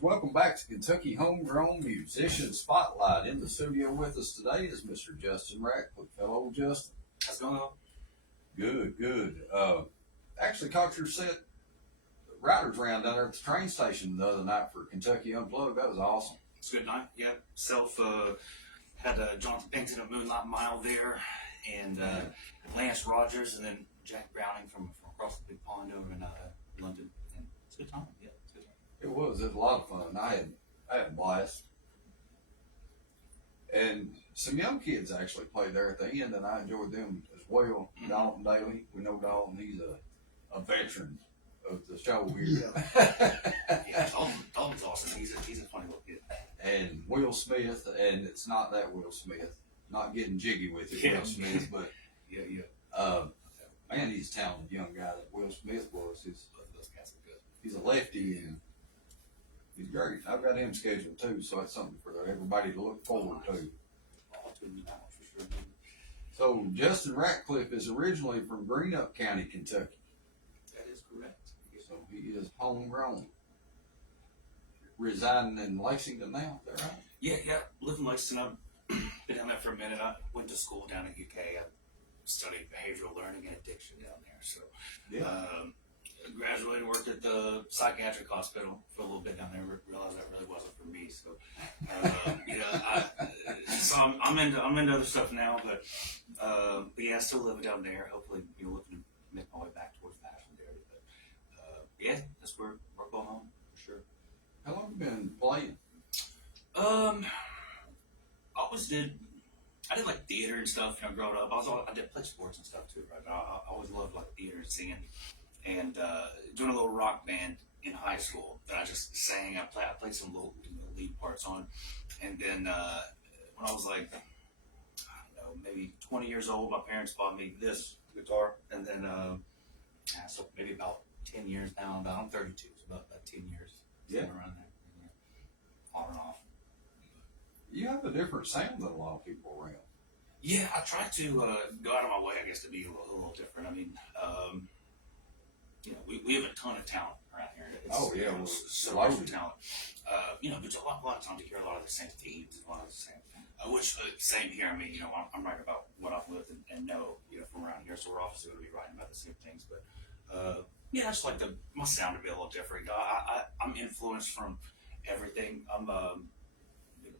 Welcome back to Kentucky Homegrown Musician Spotlight. In the studio with us today is Mr. Justin Ratcliffe. Hello, Justin. How's it going on? Good. Actually caught your set riders round down there at the train station the other night for Kentucky Unplugged. That was awesome. It's a good night. Yeah, had Jonathan Pennington of Moonlight Mile there, and Lance Rogers, and then Jack Browning from across the big pond over in London. And it's a good time. Yeah, it's a good time. It was a lot of fun. I had a blast. And some young kids actually played there at the end, and I enjoyed them as well. Mm-hmm. Dalton Daly, we know Dalton. He's a veteran of the show here. Yeah, Dalton's awesome. He's a funny little kid. And Will Smith, and it's not that Will Smith, not getting jiggy with it, Yeah. Will Smith, but yeah. man, he's a talented young guy that Will Smith was. Those guys are good. He's a lefty, and he's great. I've got him scheduled too, so it's something for everybody to look forward to. I'll tune you out for sure. So Justin Ratcliffe is originally from Greenup County, Kentucky. That is correct. So he is homegrown. Residing in Lexington now, is that right? Yeah. Live in Lexington. I've been down there for a minute. I went to school down in UK. I studied behavioral learning and addiction down there. So, graduated, worked at the psychiatric hospital for a little bit down there. Realized that really wasn't for me. So, I'm into other stuff now. But yeah, I still live down there. Hopefully, looking to make my way back towards Ashland area. But yeah, that's where we're going home for sure. How long have you been playing? I did like theater and stuff, growing up. I did play sports and stuff too, right? But I always loved like theater and singing, and doing a little rock band in high school that I just sang. I played some little lead parts on, and then when I was like, I don't know, maybe 20 years old, my parents bought me this guitar, and then so maybe about 10 years now. I'm 32, so about 10 years. Yeah. Around there. On and off. You have a different sound than a lot of people around. Yeah, I try to go out of my way, I guess, to be a little different. I mean, we have a ton of talent around here. So much talent. But a lot of times you hear a lot of the same themes, a lot of the same. Same here. I mean, I'm writing about what I've lived and know, from around here. So we're obviously going to be writing about the same things, but. I just like my sound to be a little different. I'm influenced from everything. I'm a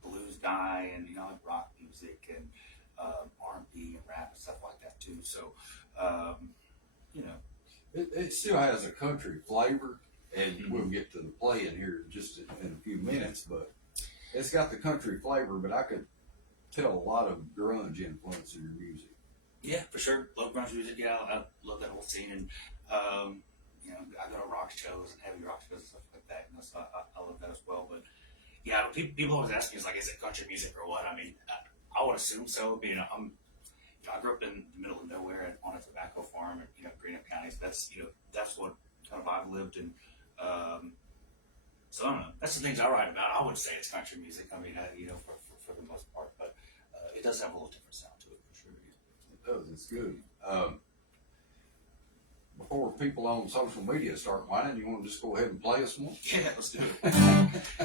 blues guy, and I like rock music and R&B and rap and stuff like that too. So, It still has a country flavor, and we'll get to the playing here just in a few minutes, but it's got the country flavor, but I could tell a lot of grunge influence in your music. Yeah, for sure. Love grunge music. Yeah, I love that whole scene, and I go to rock shows and heavy rock shows and stuff like that. So I love that as well. But yeah, people always ask me, is it country music or what? I mean, I would assume so. But, I grew up in the middle of nowhere on a tobacco farm in Greenup County. So that's what kind of I've lived in. So I don't know. That's the things I write about. I would say it's country music. I mean, for the most part, but it does have a little different sound to it for sure. It does. It's good. Before people on social media start whining, you want to just go ahead and play us one? Yeah, let's do it.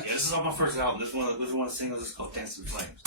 This is on my first album. This is one of the singles. It's called Dance in Flames.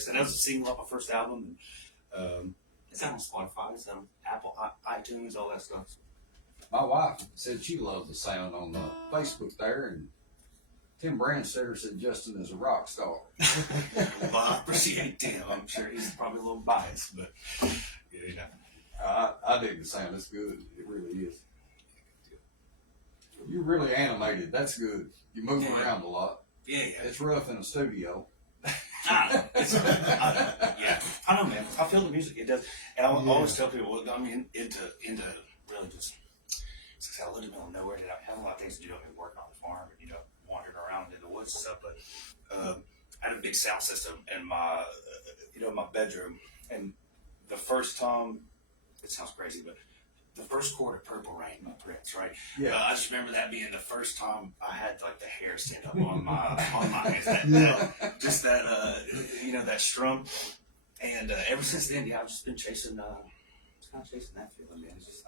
just, and that was a single off my first album. And, it's on Spotify, it's on Apple, iTunes, all that stuff. My wife said she loves the sound on Facebook there, and Tim Brandstetter said Justin is a rock star. Well, I appreciate Tim. I'm sure he's probably a little biased, but you know. I dig the sound. It's good. It really is. You're really animated. That's good. You move around a lot. Yeah. It's rough in a studio. Yeah, I know, man. I feel the music. It does, and I always tell people, I mean, into really just. I lived in the middle of nowhere. I had a lot of things to do. I mean, working on the farm, and wandering around in the woods and stuff. But I had a big sound system in my, my bedroom. And the first time, it sounds crazy, but the first chord of Purple Rain by Prince, right? Yeah. I just remember that being the first time I had like the hair stand up on my hands. Just that that strum. And ever since then, I've just been chasing. Just kind of chasing that feeling, man. It's just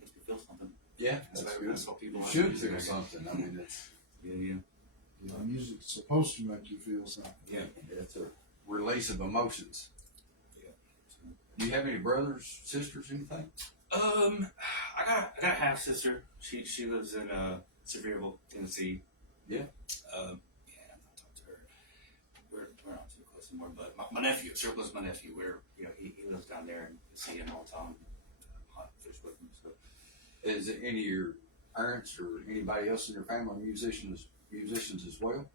makes me feel something. Yeah, that's good. That's what people should feel something. I mean, it's Yeah, music's supposed to make you feel something. Yeah. It's a release of emotions. Yeah. Do you have any brothers, sisters, anything? I got a half sister. She lives in Sevierville, Tennessee. Yeah. I'm not talking to her. We're not too close anymore. But my nephew, Circle's my nephew. He lives down there and see him all the time. Hunt, fish with him. So. Is it any of your parents or anybody else in your family musicians as well?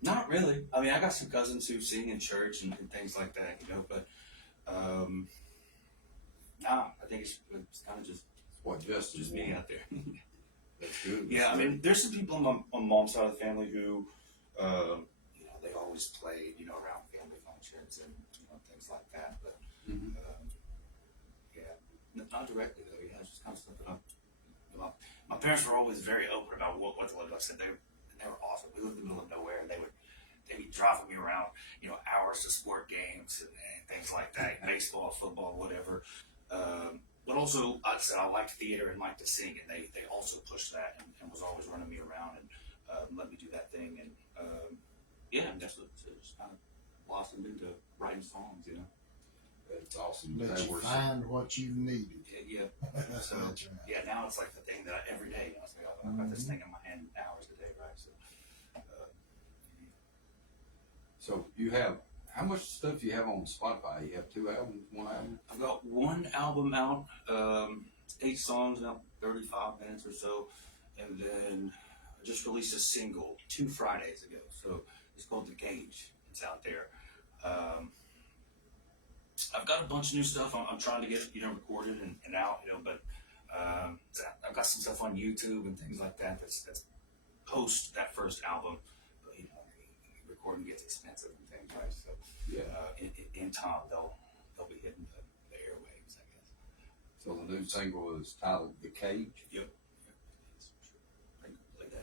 Not really. I mean, I got some cousins who sing in church and things like that, but nah, I think it's kind of just Just me out there. That's good. Yeah, I mean, there's some people on mom's side of the family who, they always played, around family functions and things like that. But not directly though. Yeah, it's just kind of stuff that my parents were always very open about what they lived. Like I said, they were awesome. We lived in the middle of nowhere, and they'd be driving me around, hours to sport games and things like that, baseball, football, whatever. But also, like I said, I liked theater and liked to sing, and they also pushed that and was always running me around and let me do that thing. And and that's what just kind of blossomed into writing songs, That's awesome. Let you find what you needed. Yeah. So That's right. yeah, now it's like the thing that every day, it's like I've got this thing in my hand hours a day, right? So you have, how much stuff do you have on Spotify? You have 2 albums, 1 album? I've got 1 album out, 8 songs, about 35 minutes or so, and then I just released a single 2 Fridays ago. So it's called The Gauge. It's out there. I've got a bunch of new stuff I'm trying to get recorded and out, but I've got some stuff on YouTube and things like that that's post that first album. But recording gets expensive and things, right? So in time they'll be hitting the airwaves, I guess. So the new single is titled The Cage. Yep.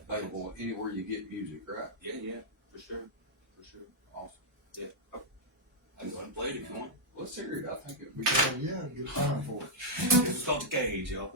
Available anywhere you get music, right? Yeah, for sure. Awesome. Yeah. I can go and play it if you want. Let's hear it. I think it'd be Oh, yeah, good time for it. It's called The Cage, y'all.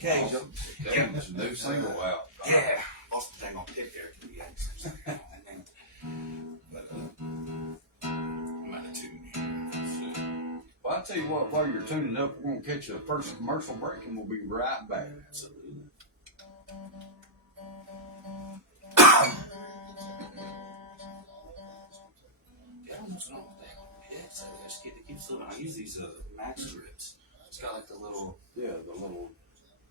occasion. Getting a new single out. Yeah, lost the thing on pick there. Can be but I'm out of tune here. Well, I'll tell you what, while you're tuning up, we're going to catch the first commercial break and we'll be right back. Absolutely. Yeah, I don't know what's wrong with that. Picks. I just keep slipping. I use these Max strips. It's got like the little. Yeah, the little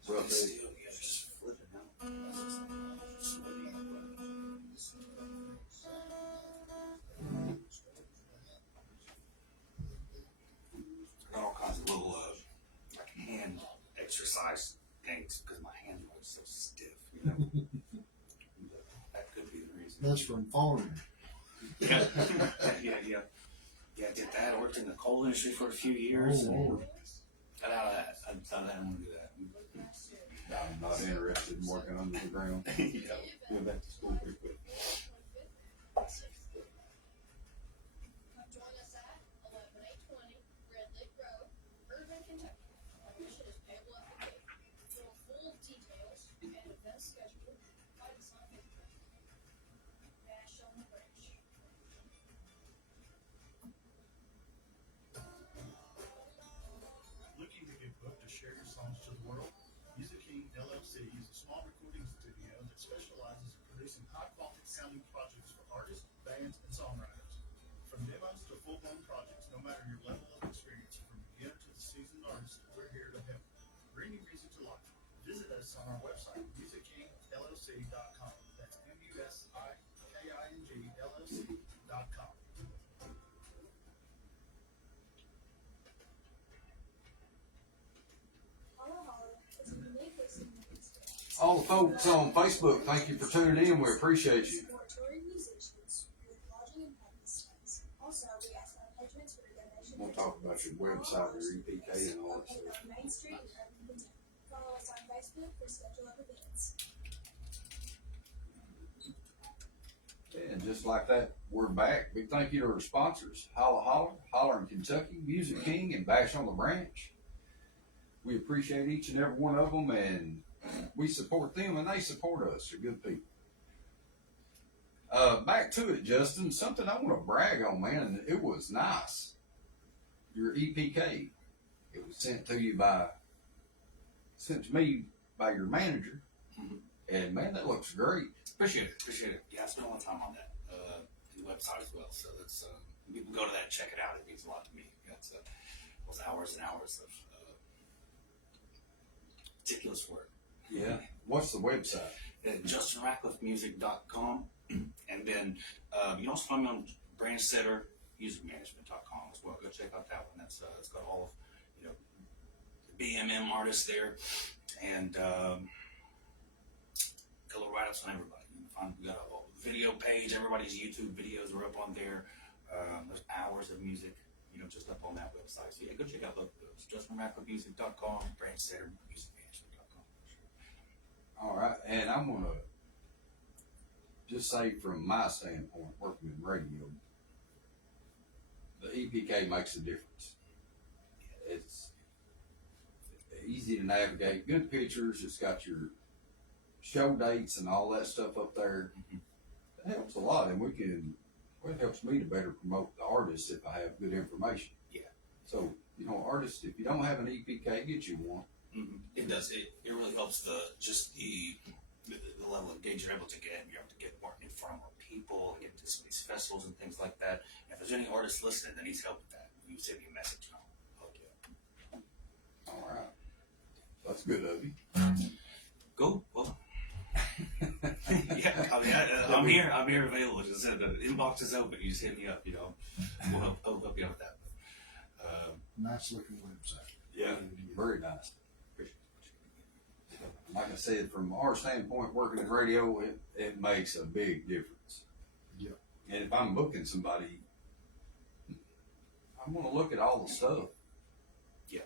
rough edge. Steel. Yeah, just flip it now. Got all kinds of little like hand exercise things because my hand was so stiff. You know, that could be the reason. That's from falling. Yeah, I did that. I worked in the coal industry for a few years. Oh, Lord. Got out of that. I decided I didn't want to do that. I'm not interested in working under the ground. Yeah. Go back to school pretty quick. Come join us at 11820 Red Lake Road, Irvine, Kentucky. Admission is payable at the gate. For full details and event schedule, find us on Facebook. Bash on the Branch. Looking to get booked to share your songs to the world? Music King LLC is a small recording studio that specializes in producing high-quality sounding projects for artists, bands, and songwriters. From demos to full-blown projects, no matter your level of experience, from beginner to the seasoned artist, we're here to help. Bringing music to life. Visit us on our website, musickingllc.com. That's MUSIKING-LLC.com. Holla Holla is a unique listening experience. All the folks on Facebook, thank you for tuning in. We appreciate you. For touring musicians with lodging and packing stays. Also, we ask our patrons for a donation. We'll talk about your website, your EPK, and all that Located stuff. on Main Street in Irvine, Kentucky. Follow us on Facebook for schedule of events. And just like that, we're back. Big thank you to our sponsors, Holla Holler, Holler in Kentucky, Music King, and Bash on the Branch. We appreciate each and every one of them, and we support them, and they support us. They're good people. Back to it, Justin. Something I want to brag on, man, and it was nice. Your EPK. It was sent to me by your manager, and man, that looks great. Appreciate it. Yeah, I spent a lot of time on that. The website as well. So that's you can go to that and check it out. It means a lot to me. That's those hours and hours of meticulous work. Yeah. What's the website? JustinRatcliffeMusic.com, and then you can also find me on BranchSetterMusicManagement.com as well. Go check out that one. That's it's got all of the BMM artists there, and got little write-ups on everybody. We got a video page. Everybody's YouTube videos are up on there. There's hours of music, just up on that website. So yeah, go check out both of those. JustinRatcliffeMusic.com, BranchSetterMusicManagement.com. All right, and I'm gonna just say from my standpoint, working in radio, the EPK makes a difference. It's easy to navigate, good pictures. It's got your show dates and all that stuff up there. It helps a lot, and it helps me to better promote the artist if I have good information. Yeah. So, artists, if you don't have an EPK, get you one. It does. It really helps the level of gauge you're able to get. You're able to get more in front of more people, get to some of these festivals and things like that. And if there's any artist listening that needs help with that, you send me a message and I'll hook you up. All right. That's good of you. Go. Well, yeah, I'm here. I'm here available. Just said the inbox is open. You just hit me up. We'll help you out with that. Nice looking website. Yeah. Very nice. Like I said, from our standpoint, working in radio, it makes a big difference. Yeah. And if I'm booking somebody, I'm going to look at all the stuff. Yeah.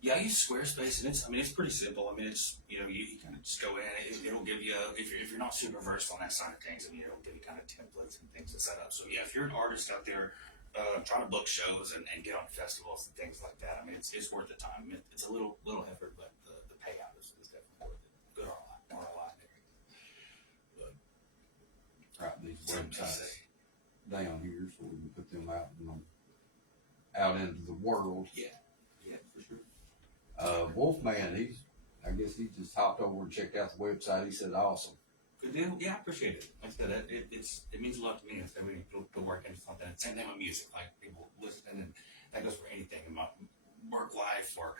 Yeah, I use Squarespace, and it's pretty simple. It's you kind of just go in. It'll give you if you're not super versed on that side of things, it'll give you kind of templates and things to set up. So yeah, if you're an artist out there trying to book shows and get on festivals and things like that, it's worth the time. It's a little effort, but write these websites down here so we can put them out, out into the world. Yeah, for sure. Wolfman, I guess he just hopped over and checked out the website. He said, awesome. Good deal. Yeah, I appreciate it. Like I said, it means a lot to me. Instead we put work into something. Same thing with music. Like people listening, and that goes for anything in my work life or,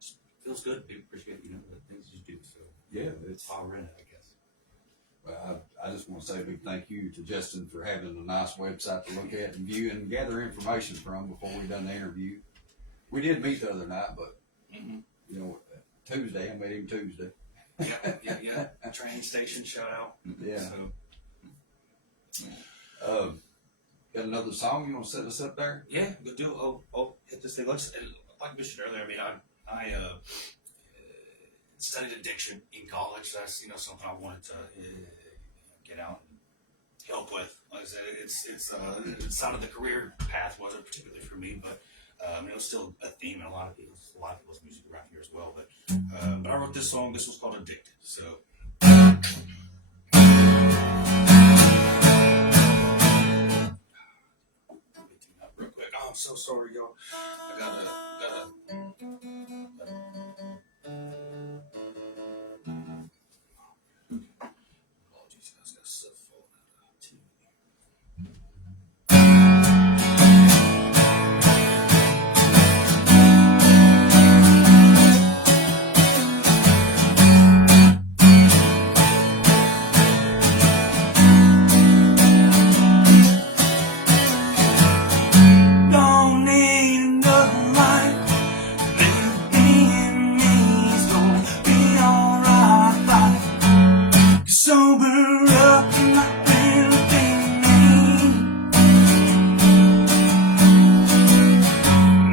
just feels good. People appreciate, the things you do. So Yeah, it's power in it, I guess. Well, I just want to say a big thank you to Justin for having a nice website to look at and view and gather information from before we done the interview. We did meet the other night, but Tuesday, I met him Tuesday. Yeah. Train station shout out. Yeah. So, Got another song you want to set us up there? yeah, good deal. I'll hit this thing. Like I mentioned earlier, I mean, I studied addiction in college. That's something I wanted to get out and help with. Like I said, it's not the career path wasn't particularly for me, but it was still a theme in a lot of people's music around here as well. But I wrote this song. This was called "Addicted." So. Real quick. Oh, I'm so sorry, y'all. I gotta. Apologies, guys. Got stuff falling out of TV. Don't need another life. Leave me and me's gonna be alright. Like sober up and not really being mean.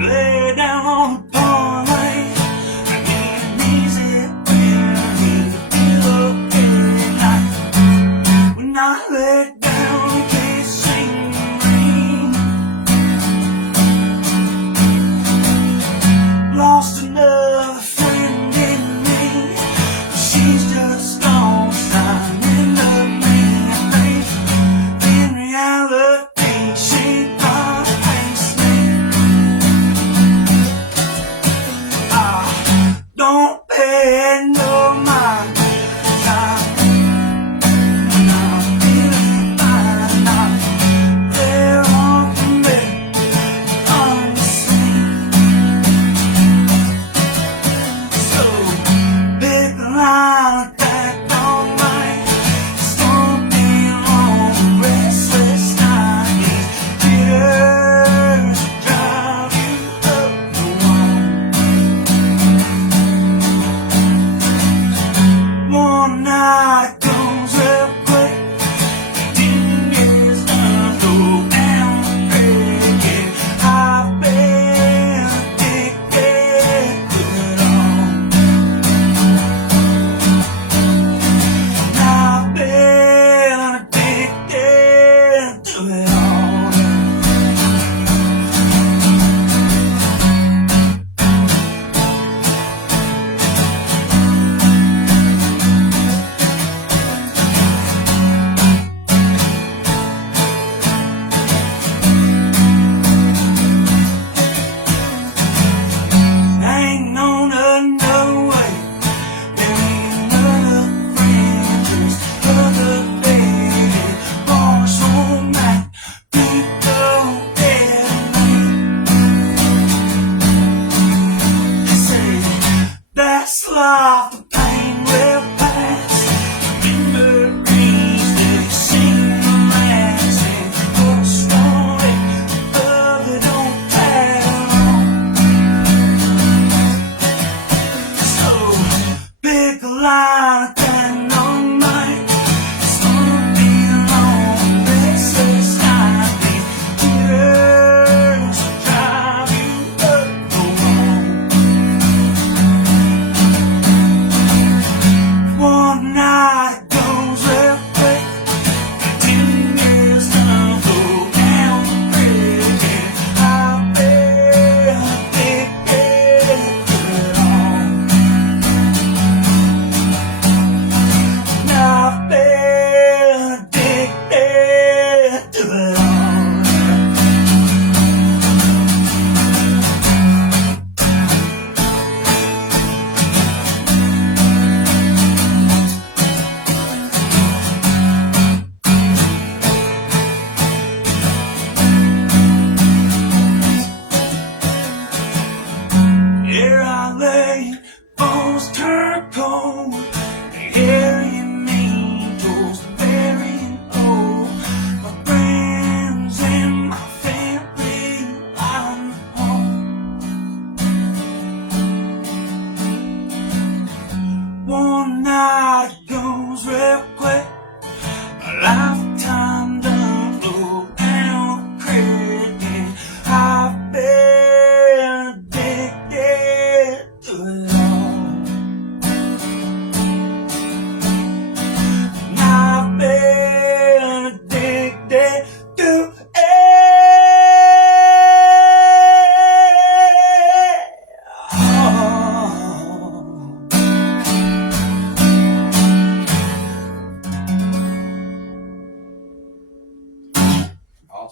Lay down on the parlay. I need an easy win. I need to feel okay tonight. When I lay down, can't sing rain. Lost another friend in me. She's just gone signing of me. I think in reality she probably hates me. I don't pay no mind. I'm feeling fine.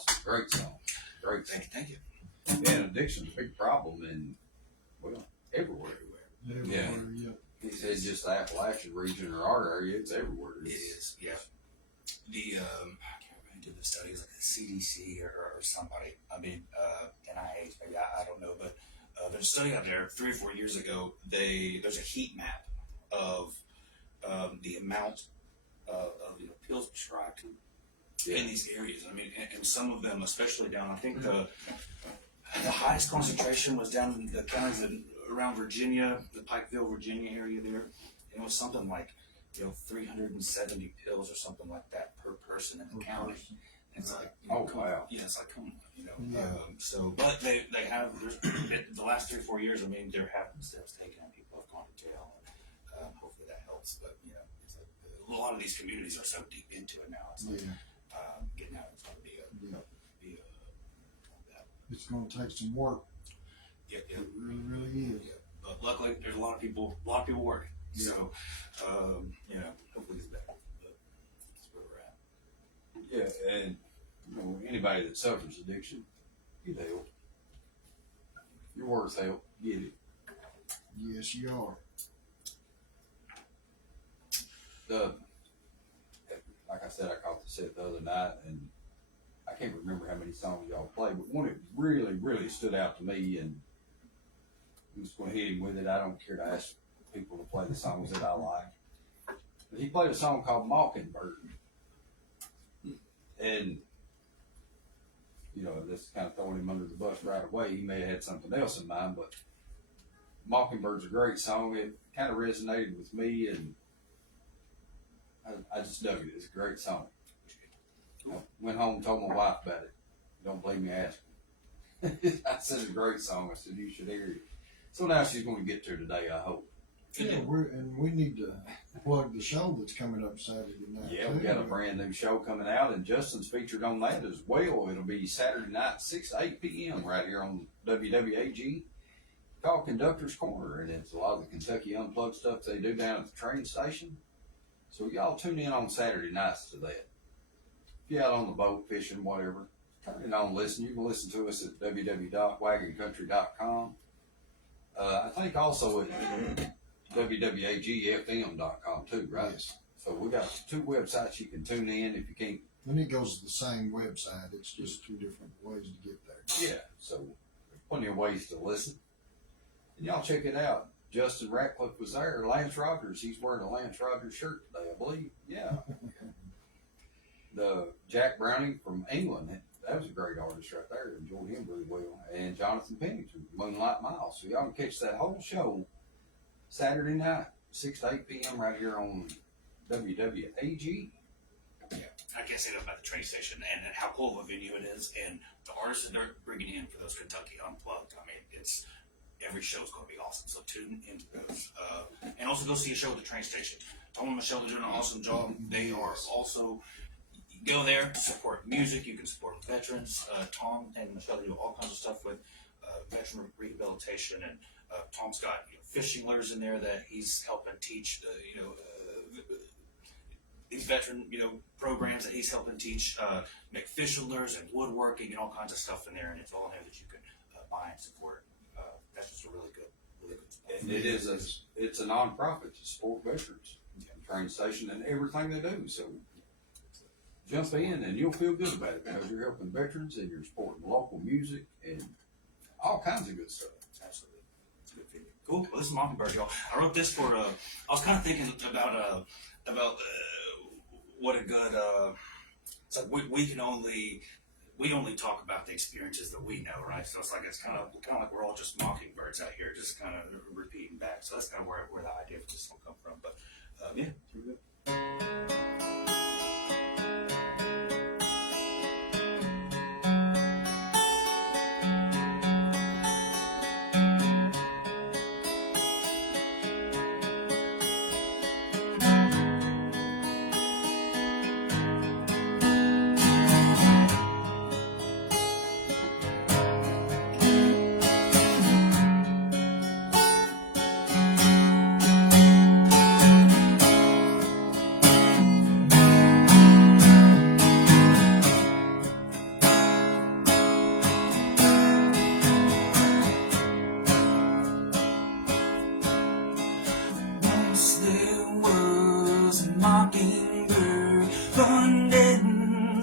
awesome. Great song. Great song. Thank you. And addiction's a big problem in, well, everywhere. Everywhere, yeah. He said just the Appalachian region or our area, it's everywhere. It is, yeah. The I can't remember who did the study. It was like the CDC or somebody. I mean, NIH, maybe I don't know, but there's a study out there 3 or 4 years ago. There's a heat map of the amount of pills prescribed in these areas. I mean, and some of them, especially down. I think the highest concentration was down in the counties around Virginia, the Pikeville, Virginia area there. It was something like 370 pills or something like that per person in the county. It's like, wow. Yeah, it's like, come on, Yeah. so, but they have, the last 3 or 4 years, I mean, there have been steps taken and people have gone to jail. And, hopefully that helps. But, it's like, a lot of these communities are so deep into it now. It's like, getting out is going to be It's going to take some work. yeah. It really, really is. Yeah. But luckily, there's a lot of people working. Yeah. So, hopefully it's better. But that's where we're at. Yeah, and anybody that suffers addiction, get help. You're worth help. Get it. Yes, you are. Like I said, I caught the set the other night, and I can't remember how many songs y'all played, but one that really, really stood out to me, and I'm just going to hit him with it. I don't care to ask people to play the songs that I like. But he played a song called Mockingbird. And, that's kind of throwing him under the bus right away. He may have had something else in mind, but Mockingbird's a great song. It kind of resonated with me, and I just dug it. It's a great song. I went home and told my wife about it. Don't believe me, ask her. I said it's a great song. I said you should hear it. So now she's going to get to today, I hope. Yeah, we need to plug the show that's coming up Saturday night. Yeah, we got a brand new show coming out, and Justin's featured on that as well. It'll be Saturday night, 6 to 8 p.m. right here on WWAG, called Conductor's Corner, and it's a lot of the Kentucky Unplugged stuff they do down at the train station. So y'all tune in on Saturday nights to that. If you're out on the boat, fishing, whatever, turn it on, listen. You can listen to us at www.wagoncountry.com. I think also at wwagfm.com too, right? Yes. So we got 2 websites you can tune in if you can't. And it goes to the same website. It's just 2 different ways to get there. Yeah, so there's plenty of ways to listen. And y'all check it out. Justin Ratcliffe was there. Lance Rogers, he's wearing a Lance Rogers shirt today, I believe. Yeah. The Jack Browning from England, that was a great artist right there. Enjoyed him really well. And Jonathan Pennington, Moonlight Miles. So y'all can catch that whole show Saturday night, 6 to 8 p.m. right here on WWAG. I can't say enough about the train station and how cool of a venue it is, and the artists that they're bringing in for those Kentucky Unplugged. I mean, every show's going to be awesome. So tune into those, and also go see a show at the train station. Tom and Michelle are doing an awesome job. They are also go there, support music. You can support veterans. Tom and Michelle do all kinds of stuff with veteran rehabilitation, and Tom's got fishing lures in there that he's helping teach. These veteran, programs that he's helping teach, make fishing lures and woodworking and all kinds of stuff in there, and it's all in there that you can buy and support. That's just a really good spot. And it's a nonprofit to support veterans, train station, and everything they do. So jump in, and you'll feel good about it because you're helping veterans and you're supporting local music and all kinds of good stuff. Absolutely, it's a good video. Cool. Well, this is Mockingbird, y'all. I wrote this for. I was kind of thinking about what a good. It's like we only talk about the experiences that we know, right? So it's kind of like we're all just mockingbirds out here, just kind of repeating back. So that's kind of where the idea for this song come from. But yeah, here we go.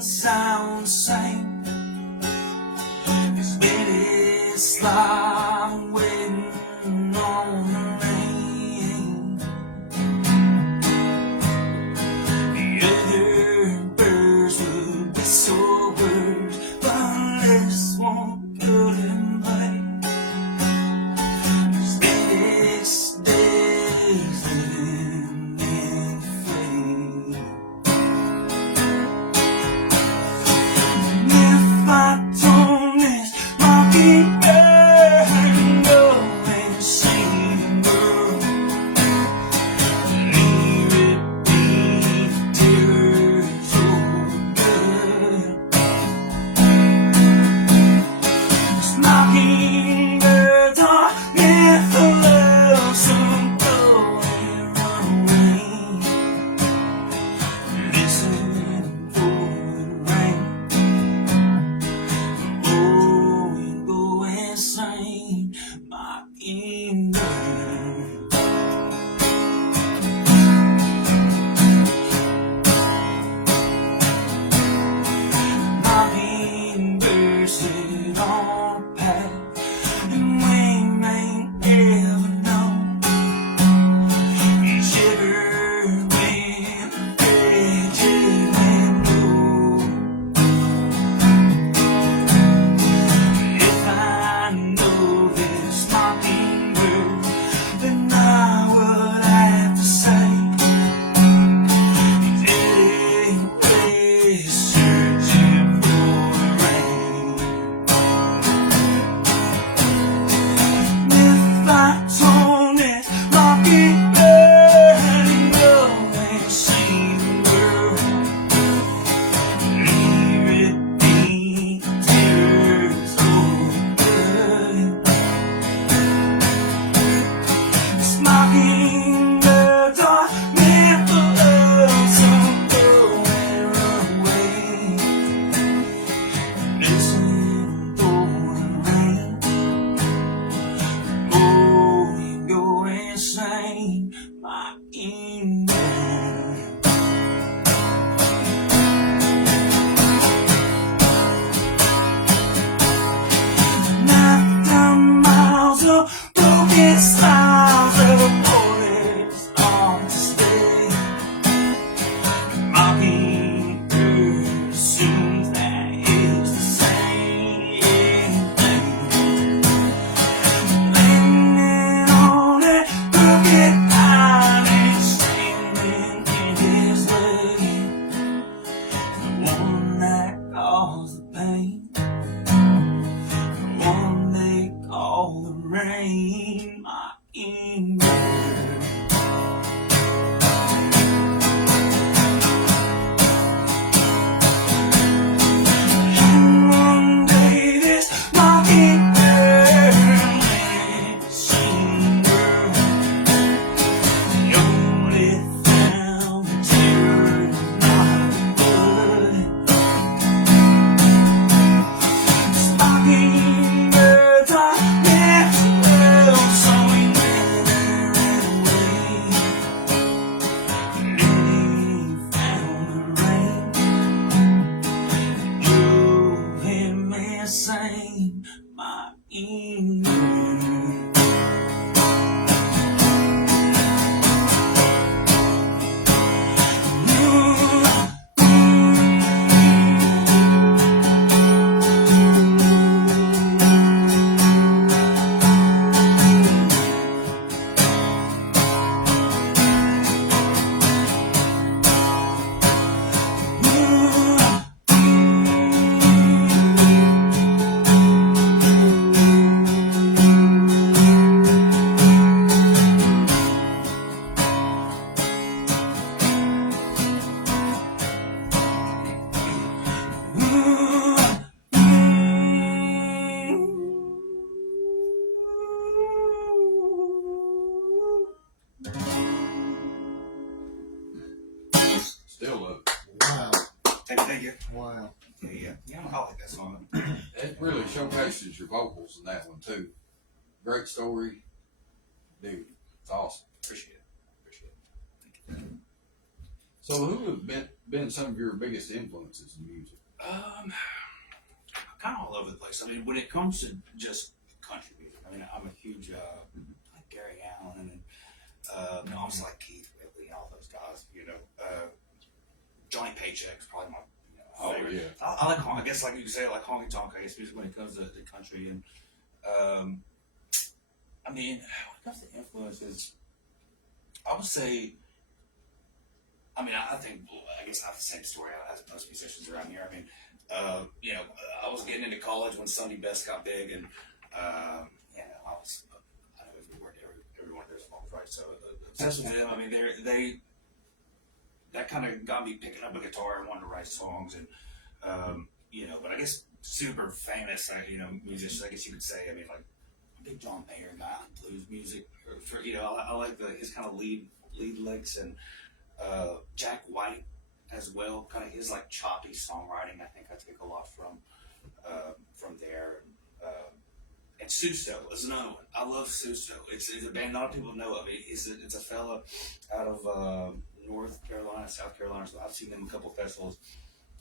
sound the same. Cause baby, it's like waiting on the rain. The other birds would be so worried, but this won't put in play. Cause baby, it's days living in the flame. If I don't miss my people and go and see the world, leave it be tears over. It's mockingbirds are meant for love, so go and run away. Listen for the rain. Oh, and go and sing mockingbird. Mockingbird sit on a path, and we may never know. You shiver when the veggie wind blows. If I know this mockingbird, then I would have to say, anyway, searching for rain. If I told it mockingbird and go and see the world, leave it be tears over. This mockingbirds are meant for love, so go and run away. Listen for the rain. Oh, and go and sing mockingbird. After miles of broken smiles, the boys on to stay. Mockingbird assumes that it's the same thing. Landing on a crooked island, standing in his way. The one that caused the pain, the one they call the rain. Mockingbird. And one day this mockingbird went to see the world. He only found the tears not good. Mockingbirds are meant for love, so we ran away. And he found the rain. Drove him insane, mockingbird. Still love Wow, Thank you. wow. Yeah, I like that song. it. It really showcases your vocals in that one too. Great story, dude. It's awesome. Appreciate it. Appreciate it. Thank you. So who have been some of your biggest influences in music? Kind of all over the place. I mean, when it comes to just country music, I mean, I'm a huge like Gary Allan and also like Keith Whitley and all those guys. Johnny Paycheck's probably my favorite. Yeah. I like I guess like you could say like honky tonk I guess music when it comes to the country and I mean when it comes to influences, I would say. I mean, I think I guess I have the same story as most musicians around here. I mean, I was getting into college when Sunday Best got big, and I know every one of their songs, right? So obsessed with them. I mean, that kind of got me picking up a guitar and wanting to write songs, and but I guess super famous, musicians. I guess you could say. I mean, like a big John Mayer guy, I like blues music. I like his kind of lead licks and. Jack White as well, kind of his like choppy songwriting. I think I take a lot from there. And Suso is another one. I love Suso. It's a band not a lot of people know of. It's a fella out of North Carolina, South Carolina. So I've seen them a couple festivals,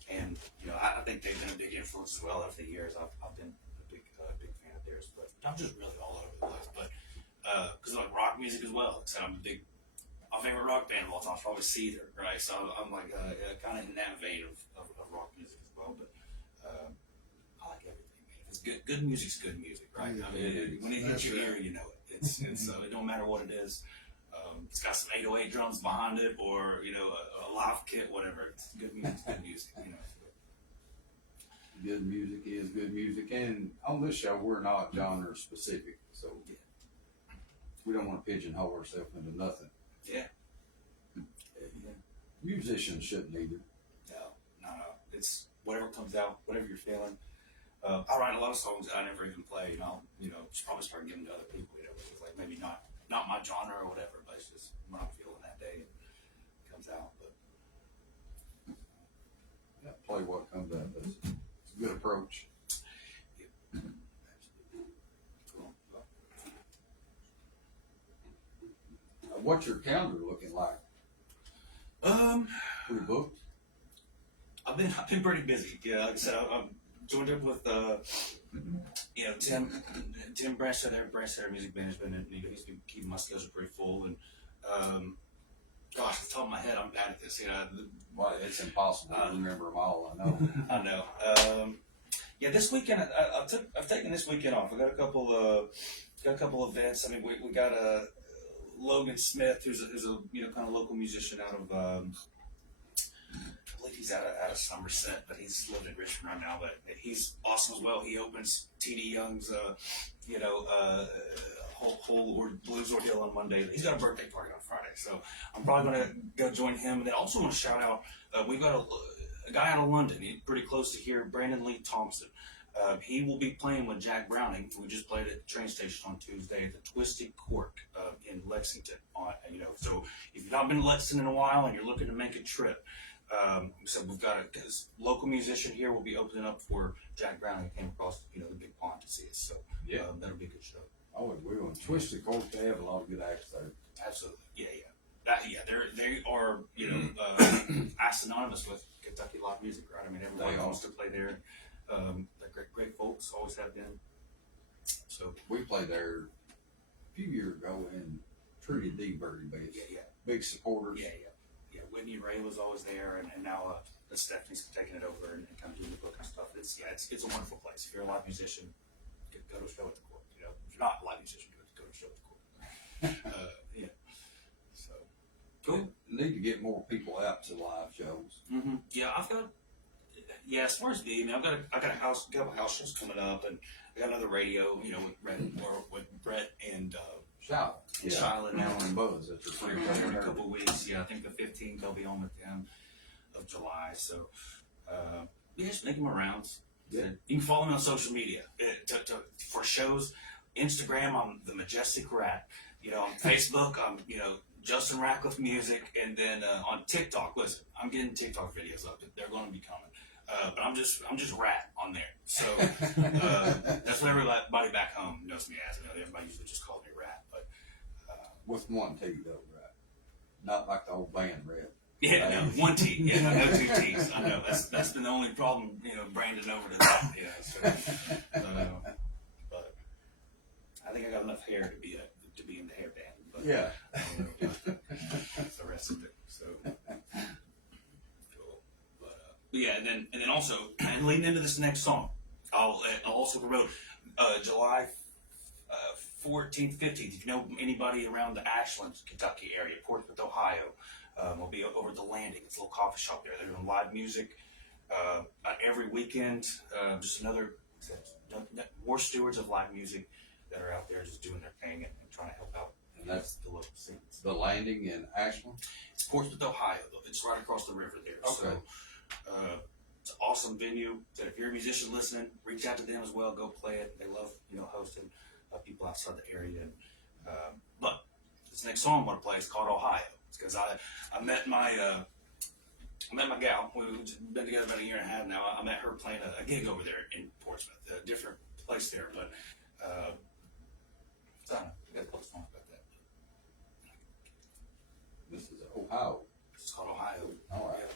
and I think they've been a big influence as well over the years. I've been a big fan of theirs, but I'm just really all over the place. But because I like rock music as well. Like I said, I'm a big. My favorite rock band of all time is probably Seether, right? So I'm like kind of in that vein of rock music as well. But I like everything, man. If it's good music's good music, right? Yeah, I mean, when it hits your ear, you know it. It's it don't matter what it is. It's got some 808 drums behind it, or a live kit, whatever. It's good music's good music, Good music is good music, and on this show we're not genre specific, so we don't want to pigeonhole ourselves into nothing. Yeah. Musicians shouldn't either. No. It's whatever comes out, whatever you're feeling. I write a lot of songs that I never even play, and I'll, just probably start giving to other people, it's like maybe not my genre or whatever, but it's just what I'm feeling that day, and it comes out, but. Yeah, play what comes out. It's a good approach. Cool. What's your calendar looking like? We booked. I've been pretty busy. Yeah, like I said, I'm joined up with Tim Branstad there, Branstad Music Management, and he's been keeping my schedule pretty full. And gosh, off the top of my head, I'm bad at this. Well, it's impossible to remember them all. I know. I know. This weekend I've taken this weekend off. I got a couple events. I mean, we got Logan Smith, who's a kind of local musician out of I believe he's out of Somerset, but he's living in Richmond right now. But he's awesome as well. He opens T.D. Young's whole blues ordeal on Monday. He's got a birthday party on Friday, so I'm probably gonna go join him. And then also want to shout out we've got a guy out of London, he's pretty close to here, Brandon Lee Thompson. He will be playing with Jack Browning. We just played at the train station on Tuesday at the Twisted Cork in Lexington. So if you've not been to Lexington in a while and you're looking to make a trip, so we've got a local musician here. Will be opening up for Jack Browning. Came across the big pond to see us. So that'll be a good show. Oh, we will. Twisted Cork, they have a lot of good acts there. Absolutely, they are synonymous with Kentucky live music, right? I mean, everybody wants to play there. They're great folks, always have been. So we played there a few years ago, and Trudy D. Birdie Bass. Big supporters. Whitney Ray was always there, and now Stephanie's taking it over and kind of doing the book and stuff. It's a wonderful place. If you're a live musician, go to a show at the Cork. If you're not a live musician, go to a show at the Cork. So cool. Need to get more people out to live shows. Mm-hmm. Yeah, I've got. Yeah, as far as me, I got a couple house shows coming up, and I got another radio, with Brett and Shiloh now. And Buzz, that's your free In a couple of weeks. Yeah, I think the 15th I'll be on with them of July. So, just making my rounds. Yeah. You can follow me on social media for shows. Instagram, I'm the Majestic Rat. On Facebook, I'm Justin Ratcliffe Music, and then on TikTok. Listen, I'm getting TikTok videos up. They're going to be coming. But I'm just Rat on there. So that's what everybody back home knows me as. Everybody usually just calls me Rat. But with one T though, right? Not like the old band Red. Yeah, no, one T. Yeah, no two T's. I know that's been the only problem. Brandon over to that. Yeah, so, but I think I got enough hair to be in the hair band. But Yeah. that's the rest of it. So cool. But yeah, and then also, and leading into this next song, I'll also promote July 14th, 15th. If you know anybody around the Ashland, Kentucky area, Portsmouth, Ohio. We'll be over at the Landing. It's a little coffee shop there. They're doing live music every weekend. Just more stewards of live music that are out there just doing their thing and trying to help out. And that's the local scenes. the Landing in Ashland. It's Portsmouth, Ohio. It's right across the river there. Okay. So it's an awesome venue. So if you're a musician listening, reach out to them as well. Go play it. They love hosting people outside the area. But this next song I'm going to play is called Ohio. Because I met my gal. We've been together about a year and a half now. I met her playing a gig over there in Portsmouth, a different place there. But I don't know. We got a close song about that. This is Ohio. It's called Ohio. All right.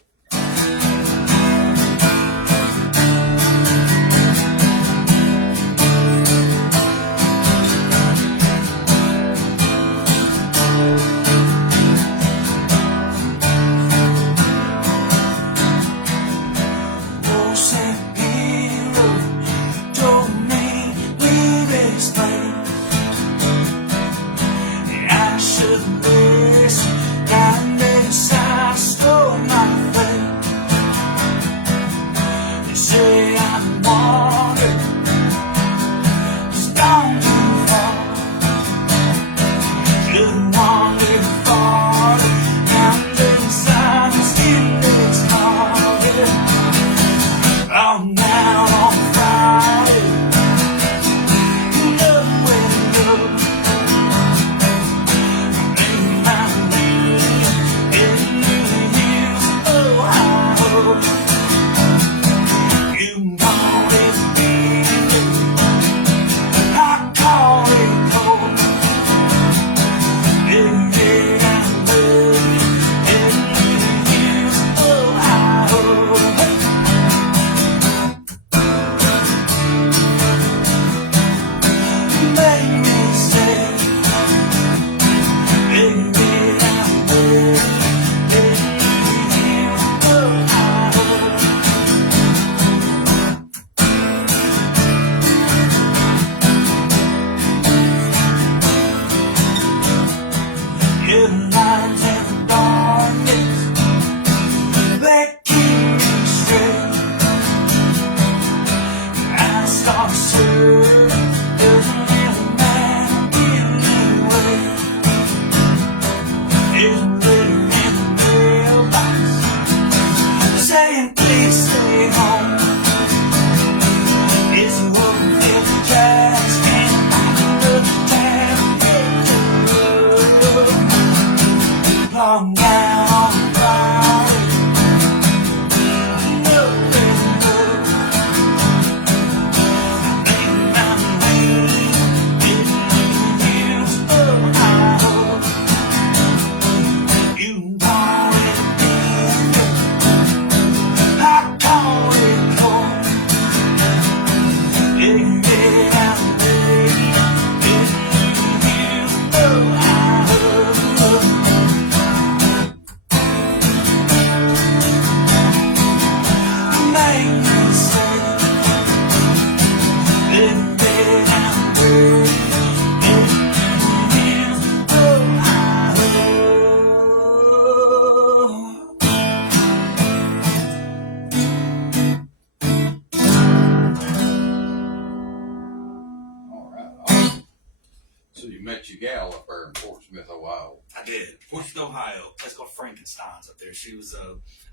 So you met your gal up there in Portsmouth, Ohio. I did. Portsmouth, Ohio, a place called Frankenstein's up there. She was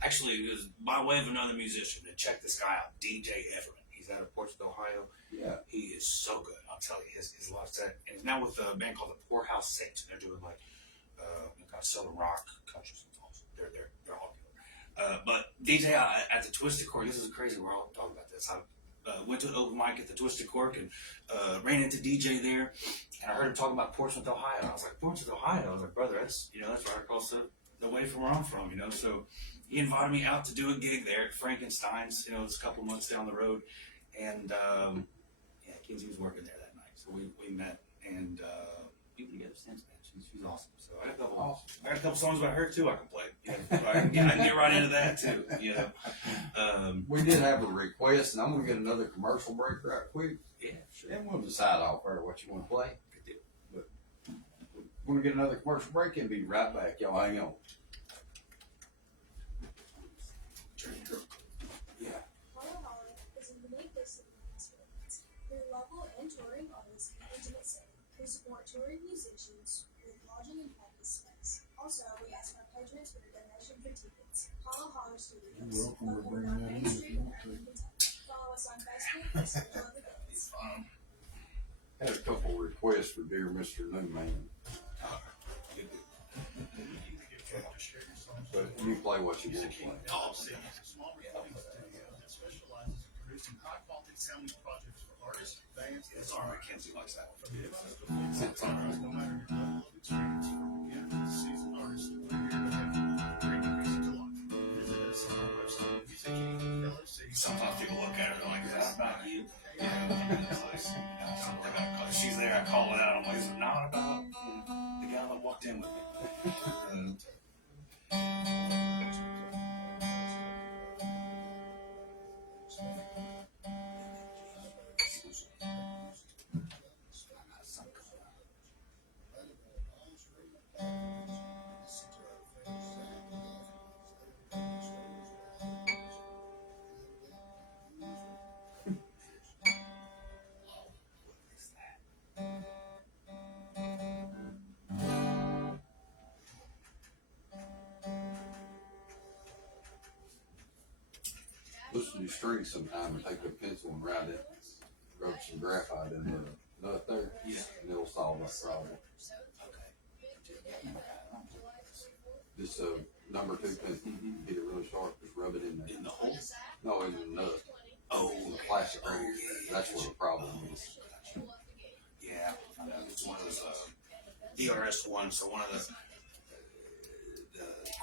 actually, it was by way of another musician. And check this guy out, DJ Everett. He's out of Portsmouth, Ohio. Yeah. He is so good. I'll tell you, his live set. And he's now with a band called the Poorhouse Saints. And they're doing like kind of southern rock, country songs. They're all good. But DJ at the Twisted Cork, this is crazy. We're all talking about this. I went to an open mic at the Twisted Cork and ran into DJ there. And I heard him talking about Portsmouth, Ohio. I was like, Portsmouth, Ohio? I was like, brother, that's right across the away from where I'm from, you know. So he invited me out to do a gig there at Frankenstein's, you know, it's a couple months down the road. And yeah, Kinsey was working there that night. So we met, and we've been together since, man. She's awesome. So I got a couple songs about her too I can play. You know, I can get right into that too, you know. We did have a request, and I'm gonna get another commercial break right quick, Yeah, sure. and we'll decide off air what you wanna play. But we're gonna get another commercial break and be right back. Y'all hang on. Yeah. Hollow Hollow is a unique destination experience. Through local and touring artists in an intimate setting, we support touring musicians with lodging and practice space. Also, we ask our patrons for a donation for tickets. Hollow Hollow Studios. You're welcome to located bring on that Main in if Street you in want to. Irving, Kentucky. Follow us on Facebook for Central of the Days. Had a couple requests for dear Mr. Newman, but you play what you want to play. LLC is a small recording studio that specializes in producing high-quality sounding projects for artists, bands, and Sorry, songwriters. Kinsey likes that. From demos to full songs, no matter your level of experience, from beginner to seasoned artists, we're here to help you bring your music to life. Visit us on our website, Music King LLC. Sometimes people look at her, they're like, is that about you? It's like, she's there, I call it out. I'm like, is it not about the guy that walked in with me? Listen to your strings sometime and take a pencil and write it. Rub some graphite in the nut there, Yeah. and it'll solve that problem. Just a number 2 pencil, get it really sharp, just rub it in there. In the hole? No, in the nut, Oh, the plastic right here. That's where the problem is. yeah. I know. It's one of those DRS ones, so one of the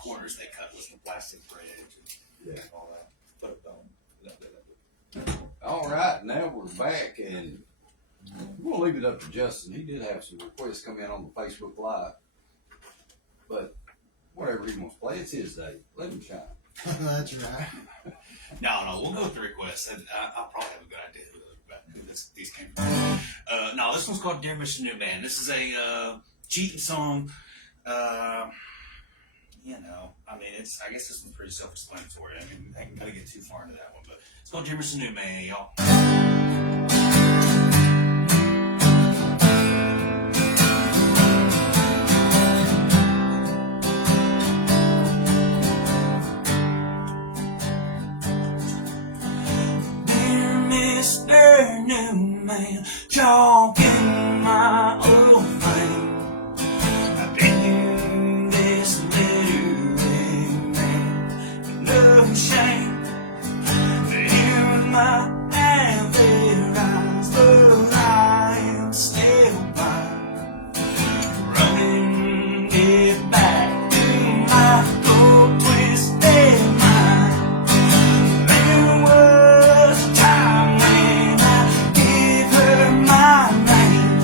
corners they cut was the plastic bridge and Yeah. all that. But All right, now we're back, and we're gonna leave it up to Justin. He did have some requests come in on the Facebook Live, but whatever he wants to play, it's his day. Let him shine. That's right. no, we'll go with the request. I'll probably have a good idea who these came from. No, this one's called Dear Mr. Newman. This is a cheating song. You know, I mean, I guess this one's pretty self-explanatory. I mean, I ain't gotta get too far into that one, but it's called Dear Mr. Newman, y'all. Dear Mr. Newman, talking my old friend. I've been this little man, no shame. In my avid eyes, but I am still blind. Running it back to my old twisted mind. There was a time when I gave her my name.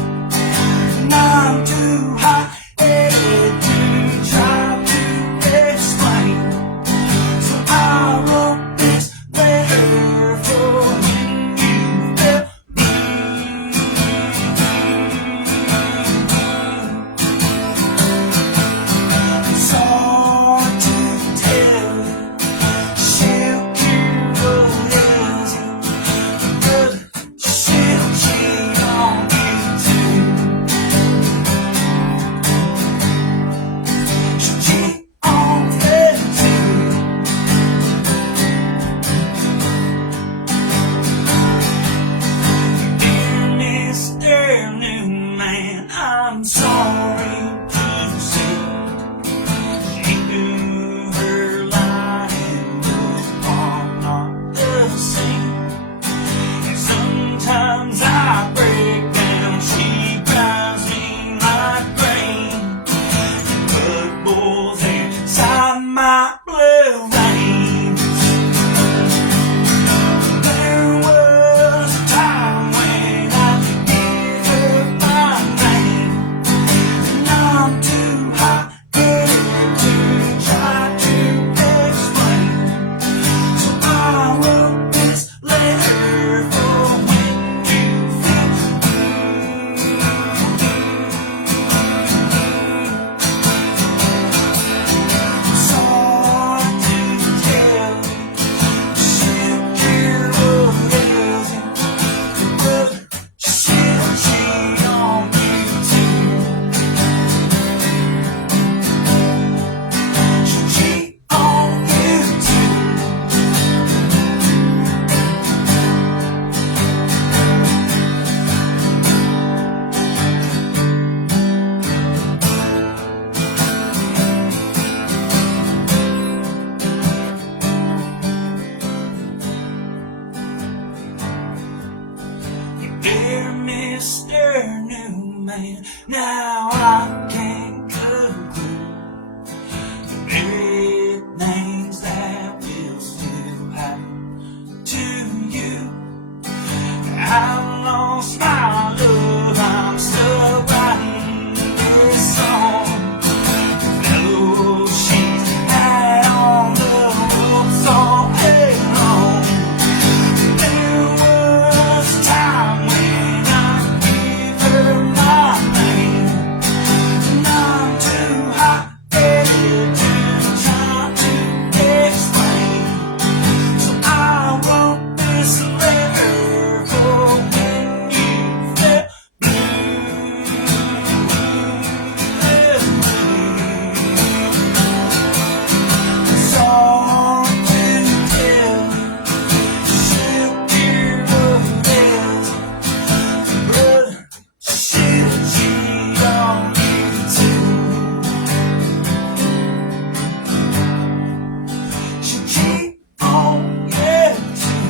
Dear Mr. Newman, now I can't conclude the very things that will still happen to you. I lost my love, I'm still writing this song. Hello, she's had on the ropes all day long. There was a time when I gave her my name, and I'm too hot-headed to try to explain. So I wrote this letter for when you felt blue. Sorry to tell you, she'll hear what it is. Brother, she'll cheat on you too. She'll cheat on you too.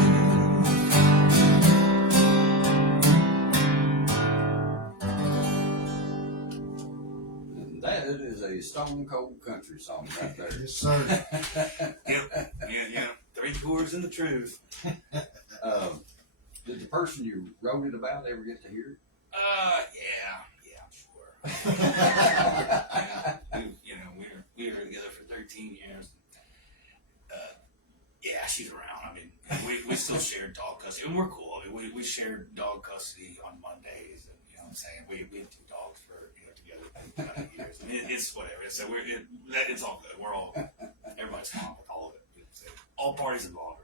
And that is a stone cold country song right there. Yes, sir. Yep, yeah. 3 chords and the truth. Did the person you wrote it about ever get to hear it? Yeah, I'm sure. You know, we were together for 13 years. Yeah, she's around. I mean, we still shared dog custody, and we're cool. I mean, we shared dog custody on Mondays, and you know what I'm saying? We had 2 dogs for, together for years. I mean, it's whatever. So it's all good. We're all, everybody's fine with all of it. All parties involved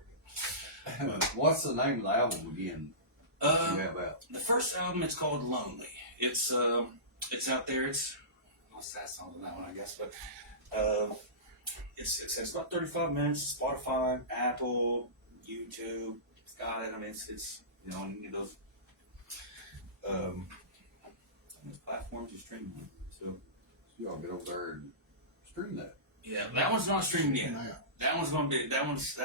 are good. What's the name of the album again? You have out? The first album, it's called Lonely. It's out there. It's what's that song on that one, I guess, but it's about 35 minutes. Spotify, Apple, YouTube. It's got it. I mean, it's any of those platforms you stream on. So Y'all get over there and stream that. yeah, that one's not streamed yet. Now, That one's gonna be that one's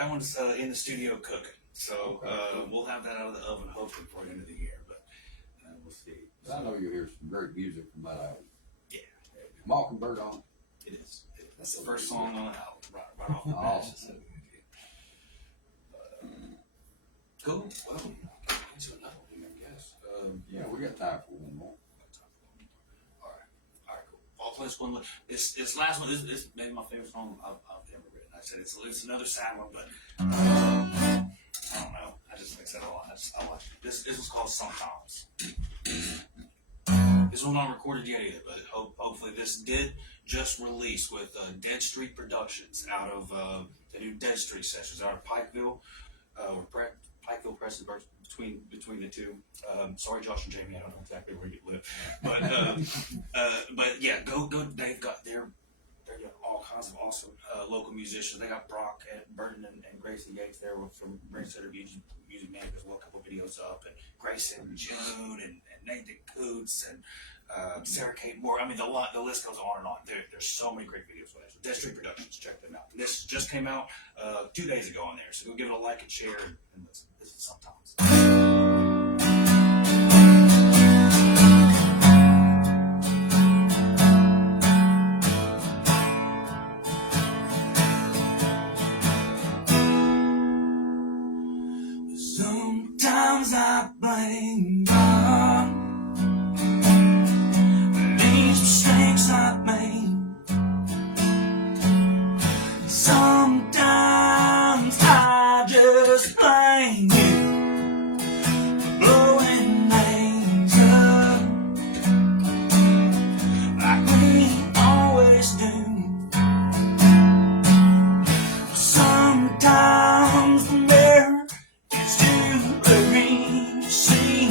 in the studio cooking. So Okay. we'll have that out of the oven hopefully before the end of the year, but we'll see. I know you'll hear some great music from that album. Yeah, Mockingbird on. it is. That's the first song on the album, right off the bat. Awesome. Cool. Well, into another one, I guess. Yeah, we got time for one more. All right, cool. I'll play this one. This last one, this may be my favorite song I've ever written. I said it's another sad one, but I don't know. I just like I said a lot. I like it. This was called Sometimes. This one not recorded yet either, but hopefully this did just release with Dead Street Productions out of the new Dead Street Sessions out of Pikeville. Pikeville Press between the two. Sorry, Josh and Jamie, I don't know exactly where you live, but yeah, go. They've got they're all kinds of awesome local musicians. They got Brock and Burton and Grayson Yates there from Ring Center Music Manager as well. A couple videos up, and Grayson June and Nathan Coots and Sarah Kate Moore. I mean, the list goes on and on. There's so many great videos for that. So Dead Street Productions, check them out. This just came out 2 days ago on there, so go give it a like and share and listen. This is Sometimes. Sometimes I blame God for these mistakes I've made. Sometimes I just blame you for blowing things up like we always do. Sometimes the mirror it's too blurry to see.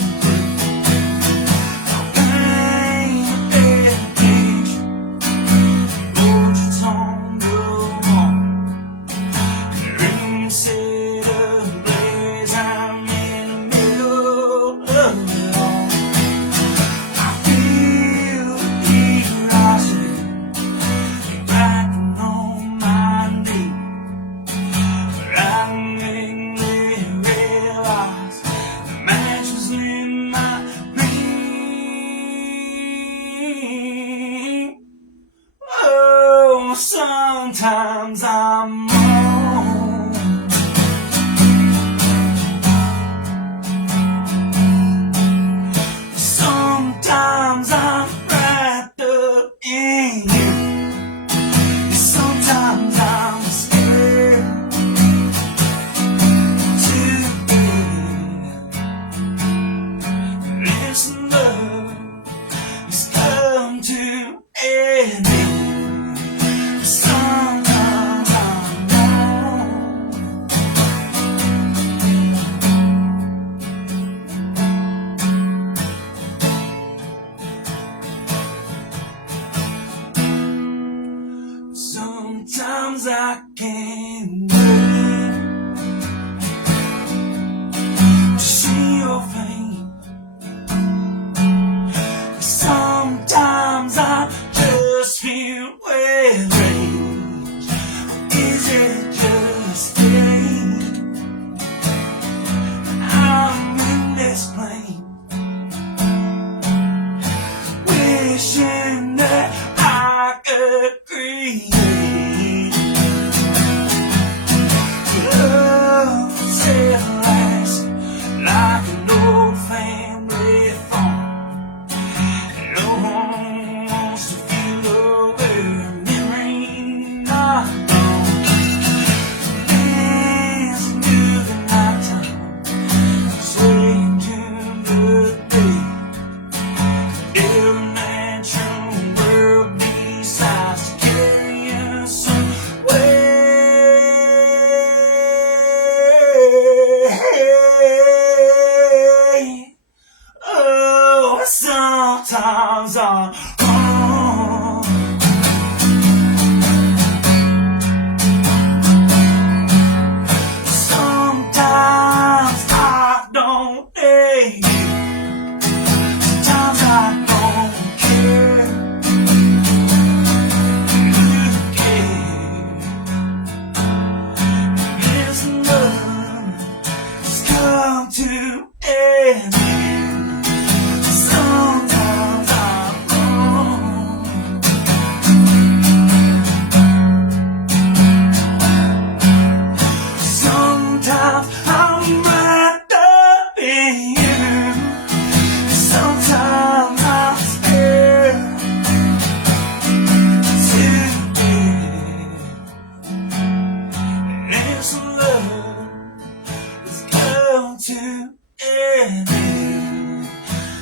you and me.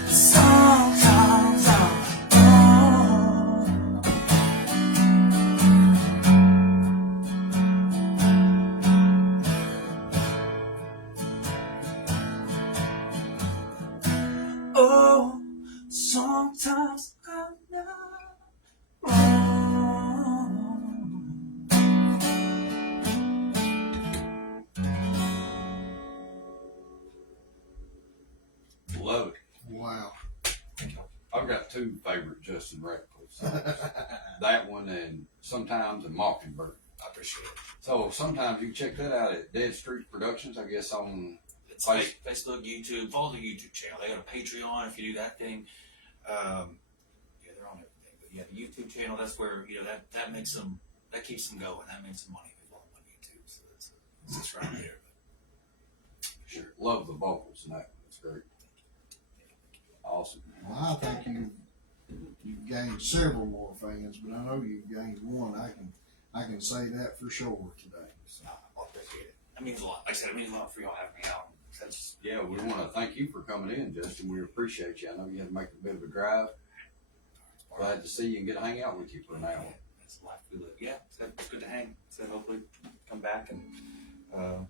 Sometimes I'm wrong. Oh, sometimes I'm not wrong. Love it. Wow. I've got two favorite Justin Ratcliffe songs. That one and Sometimes and Mockingbird. I appreciate it. So sometimes you can check that out at Dead Street Productions, I guess on It's Facebook, YouTube. Follow the YouTube channel. They got a Patreon if you do that thing. Yeah, they're on everything. But yeah, the YouTube channel. That's where that makes them. That keeps them going. That makes them money. They follow them on YouTube. So it's just right there. sure. Love the vocals and that. It's great. Awesome. Well, I think you've gained several more fans, but I know you've gained one. I can say that for sure today. So. I appreciate it. That means a lot. Like I said, it means a lot for y'all having me out. That's Yeah, we want to thank you for coming in, Justin. We appreciate you. I know you had to make a bit of a drive. Glad to see you and get to hang out with you for an hour. That's the life we live. Yeah, so it's good to hang. So hopefully come back and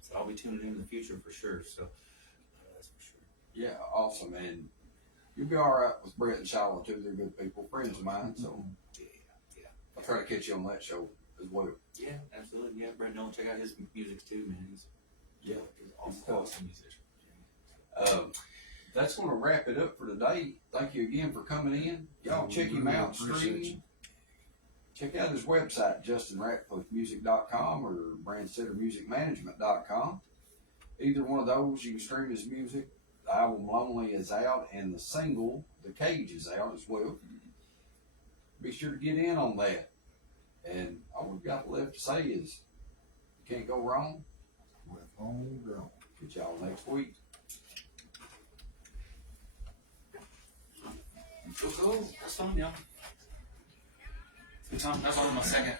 so I'll be tuning in the future for sure. So that's for sure. Yeah, awesome. And you'll be all right with Brett and Charlotte too. They're good people, friends of mine. So Yeah. I'll try to catch you on that show as well. Yeah, absolutely. Yeah, Brett Nolan, check out his music too, man. He's awesome musician. That's going to wrap it up for today. Thank you again for coming in. Y'all check him out, Appreciate stream. Check out his website, JustinRatcliffeMusic.com or BrandsetterMusicManagement.com. Either one of those, you can stream his music. The album Lonely is out, and the single, The Cage, is out as well. Be sure to get in on that. And all we've got left to say is, you can't go wrong. With homegrown. Get y'all next week. Cool. That's fun, yeah. Good time. That's all my second.